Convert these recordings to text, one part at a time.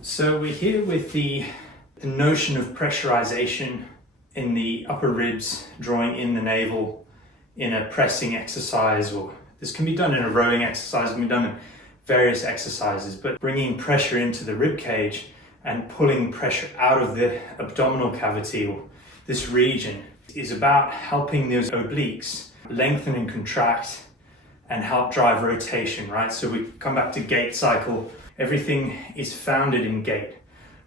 So we're here with the notion of pressurization in the upper ribs, drawing in the navel in a pressing exercise, or this can be done in a rowing exercise, it can be done in various exercises, but bringing pressure into the rib cage and pulling pressure out of the abdominal cavity or this region is about helping those obliques lengthen and contract and help drive rotation, right? So we come back to gait cycle. Everything is founded in gait,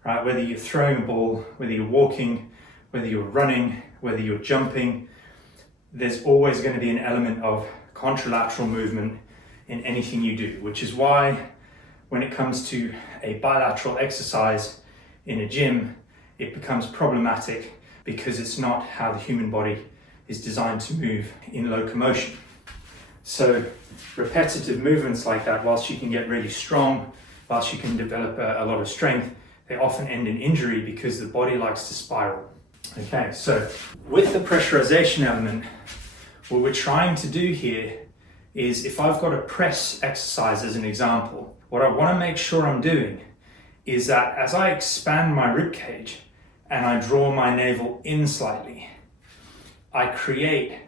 right? Whether you're throwing a ball, whether you're walking, whether you're running, whether you're jumping, there's always going to be an element of contralateral movement in anything you do, which is why when it comes to a bilateral exercise in a gym, it becomes problematic because it's not how the human body is designed to move in locomotion. So repetitive movements like that, whilst you can get really strong, whilst you can develop a lot of strength, they often end in injury because the body likes to spiral. Okay, so with the pressurization element, what we're trying to do here is, if I've got a press exercise as an example, what I want to make sure I'm doing is that as I expand my rib cage and I draw my navel in slightly, I create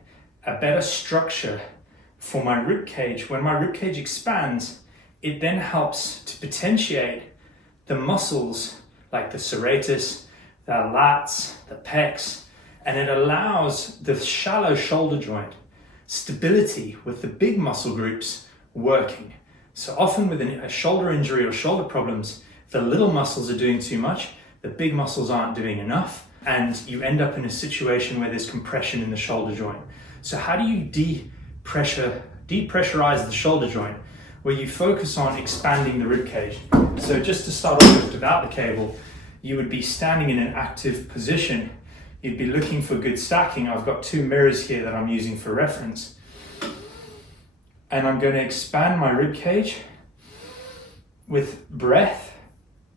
a better structure for my rib cage. When my rib cage expands, it then helps to potentiate the muscles like the serratus, the lats, the pecs, and it allows the shallow shoulder joint stability with the big muscle groups working. So often with a shoulder injury or shoulder problems, the little muscles are doing too much, the big muscles aren't doing enough, and you end up in a situation where there's compression in the shoulder joint. So how do you depressurize the shoulder joint? Where you focus on expanding the rib cage. So just to start off with, without the cable, you would be standing in an active position. You'd be looking for good stacking. I've got two mirrors here that I'm using for reference. And I'm going to expand my rib cage with breath.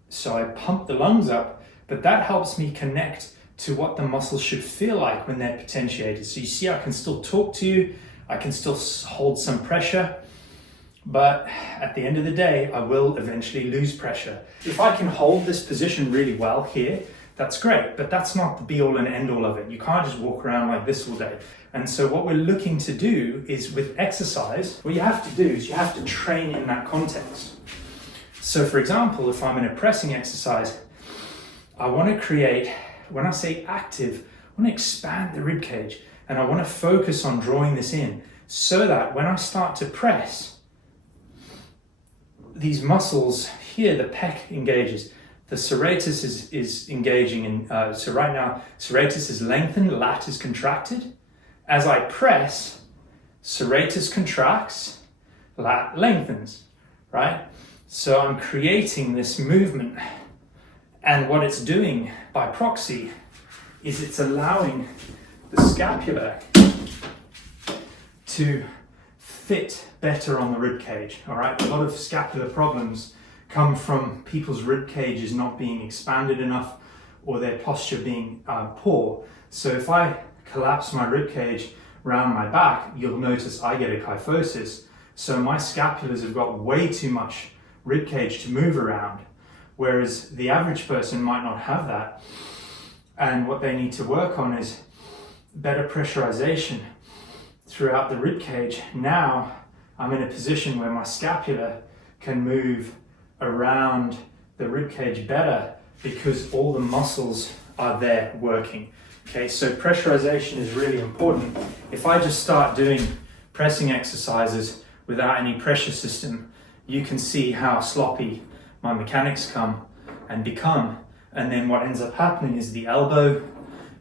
So I pump the lungs up, but that helps me connect to what the muscles should feel like when they're potentiated. So you see, I can still talk to you, I can still hold some pressure, but at the end of the day, I will eventually lose pressure. If I can hold this position really well here, that's great, but that's not the be all and end all of it. You can't just walk around like this all day. And so what we're looking to do is, with exercise, what you have to do is you have to train in that context. So for example, if I'm in a pressing exercise, I want to create, when I say active, I want to expand the rib cage and I want to focus on drawing this in so that when I start to press, these muscles here, the pec engages, the serratus is engaging in, so right now, serratus is lengthened, lat is contracted. As I press, serratus contracts, lat lengthens, right? So I'm creating this movement, and what it's doing by proxy is it's allowing the scapula to fit better on the rib cage. All right, a lot of scapular problems come from people's rib cages not being expanded enough or their posture being poor. So if I collapse my rib cage around my back, you'll notice I get a kyphosis. So my scapulas have got way too much rib cage to move around, whereas the average person might not have that. And what they need to work on is better pressurization throughout the rib cage. Now I'm in a position where my scapula can move around the rib cage better because all the muscles are there working. Okay, so pressurization is really important. If I just start doing pressing exercises without any pressure system, you can see how sloppy my mechanics come and become. And then what ends up happening is the elbow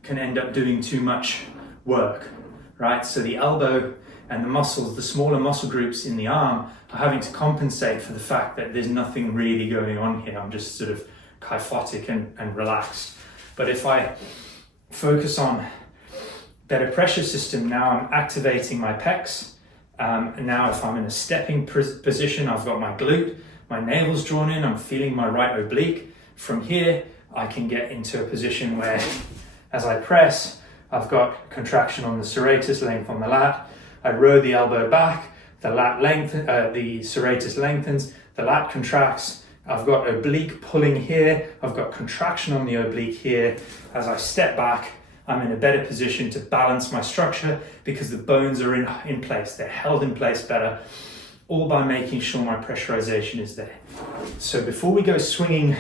can end up doing too much work, right? So the elbow and the muscles, the smaller muscle groups in the arm, are having to compensate for the fact that there's nothing really going on here. I'm just sort of kyphotic and relaxed. But if I focus on better pressure system, now I'm activating my pecs. And now if I'm in a stepping position, I've got my glute, my navel's drawn in, I'm feeling my right oblique. From here, I can get into a position where, as I press, I've got contraction on the serratus, length on the lat. I row the elbow back, the lat lengthens, the serratus lengthens, the lat contracts, I've got oblique pulling here, I've got contraction on the oblique here. As I step back, I'm in a better position to balance my structure because the bones are in place, they're held in place better, all by making sure my pressurization is there. So before we go swinging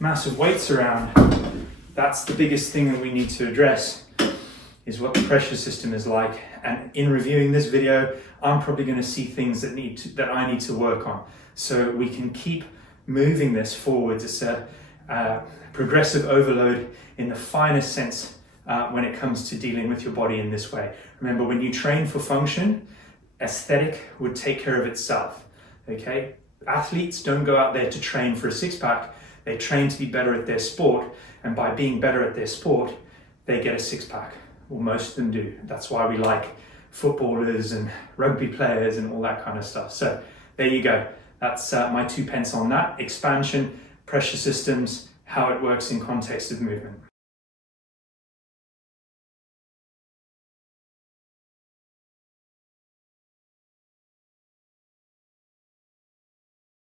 massive weights around, that's the biggest thing that we need to address, is what the pressure system is like. And in reviewing this video, I'm probably going to see things that I need to work on, so we can keep moving this forwards. It's a progressive overload in the finest sense when it comes to dealing with your body in this way. Remember, when you train for function, aesthetic would take care of itself, okay? Athletes don't go out there to train for a six-pack, they train to be better at their sport, and by being better at their sport, they get a six-pack. Well, most of them do. That's why we like footballers and rugby players and all that kind of stuff. So there you go. That's my 2 pence on that. Expansion, pressure systems, how it works in context of movement.